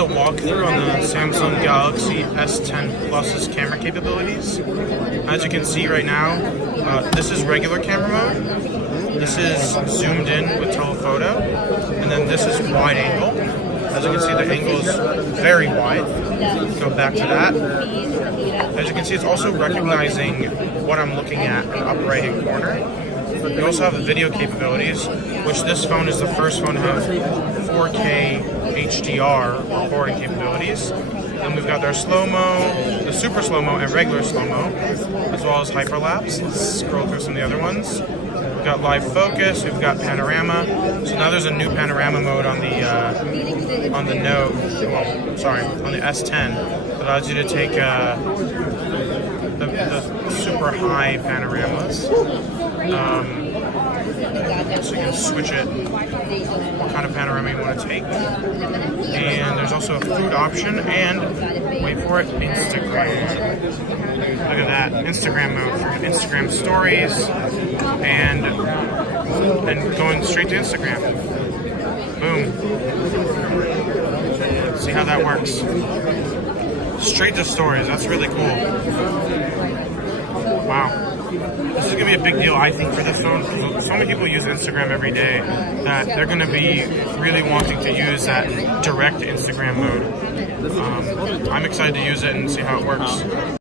a walkthrough on the Samsung Galaxy S10 Plus's camera capabilities. As you can see right now, this is regular camera mode. This is zoomed in with telephoto, and then this is wide angle. As you can see, the angle is very wide. Go back to that. As you can see, it's also recognizing what I'm looking at in the upper right-hand corner. We also have the video capabilities, which this phone is the first phone to have 4K HDR recording capabilities. Then we've got their slow-mo, the super slow-mo, and regular slow-mo, as well as hyperlapse. Let's scroll through some of the other ones. We've got live focus, we've got panorama. So now there's a new panorama mode on the Note, on the S10 that allows you to take the super high panoramas. So you can switch it, what kind of panorama you want to take. And there's also a food option and, wait for it, Instagram. Look at that, Instagram mode for Instagram stories and going straight to Instagram. Boom. See how that works. Straight to stories, that's really cool. Wow. This is going to be a big deal, I think, for this phone. So many people use Instagram every day that they're going to be really wanting to use that direct Instagram mode. I'm excited to use it and see how it works.